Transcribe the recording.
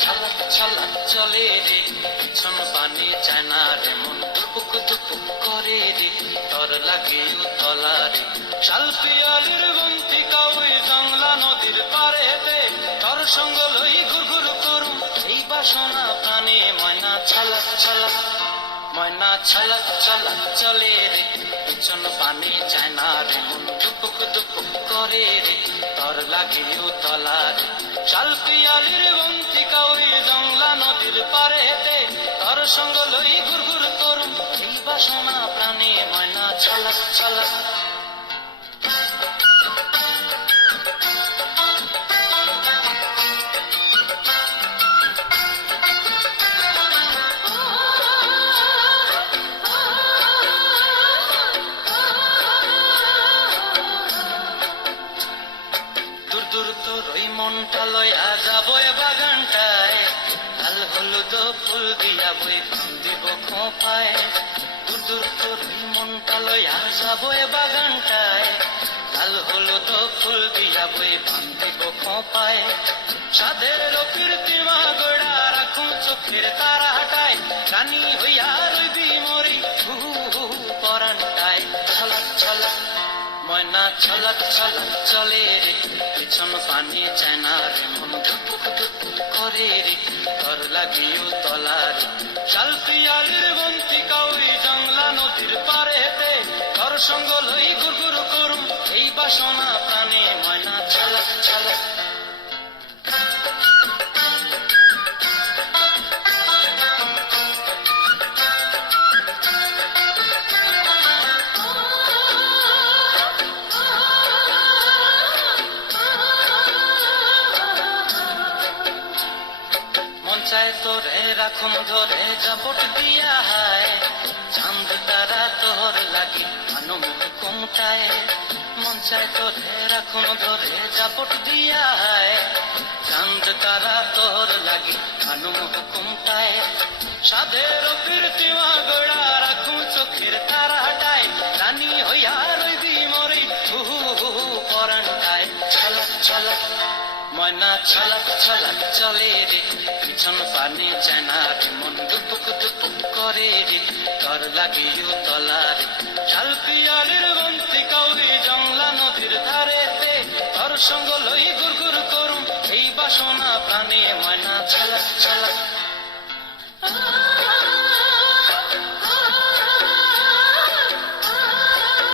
ছালাক ছালাক চলে রে। পিছন পানে চায় না রে মন দুপুক দুপুক করে রে। ডর লাগে উতলা রে। শাল পিয়ালের বন্তি কাউরি জংলা নদীর পারে হেতে তর সঙ্গ লই ঘুর ঘুর করুম এই বাসনা প্রাণে ময়না ছালাক ছালাক ময়না ছালাক ছালাক চলে রে। পিছন পানে চায় না রে মন দুপুক দুপুক করে লাগে উতলা রে শাল পিয়ালির বন্তি কাউই জংলা নদীর পারেতে তার সঙ্গ মনটা লয়া যাব বাগানটায়, লাল হলুদ ফুল দিয়া বই দিব খোপায়। দূর দূর ওই মনটা লয়া যাব বাগানটায়, লাল হলুদ ফুল দিয়া বই দিব খোপায়। সাদের কীর্তিমা গোড়া রাখুন চোখের তারা হাটায়, রানী হইয়া রইবি মরি, হু হু পরানটায়। ছলাক ছলাক ময়না ছলক ছলক চলে পিছন পানি চেনারে মন ধুপুক ধুপুক করে রে ঘর লাগিও তলা রে শাল পিয়ালির বন্তি কাউরি জংলা নদীর পারে হেতে ঘর সঙ্গ লই গুরগুর করুম এই বাসনা চায় তোরে, রাখুন ধরে জাপট দিয়া হায়। চাঁদ তারা তোর লাগি মানুষ কুমটায়। মন চায় তোরে, রাখুন ধরে জাপট দিয়া হায়। চাঁদ তারা তোর লাগি মানুষ কুমটায়। সাধের কীর্তিমা ময়না ছলক ছলক চলে রে পিছন পানি চায় না রে মন দুপুক দুপুক করে রে ঘর লাগিও তলা রে শাল পিয়ালির বন্তি কাউরি জংলা নদীর ধারেতে তোর সঙ্গ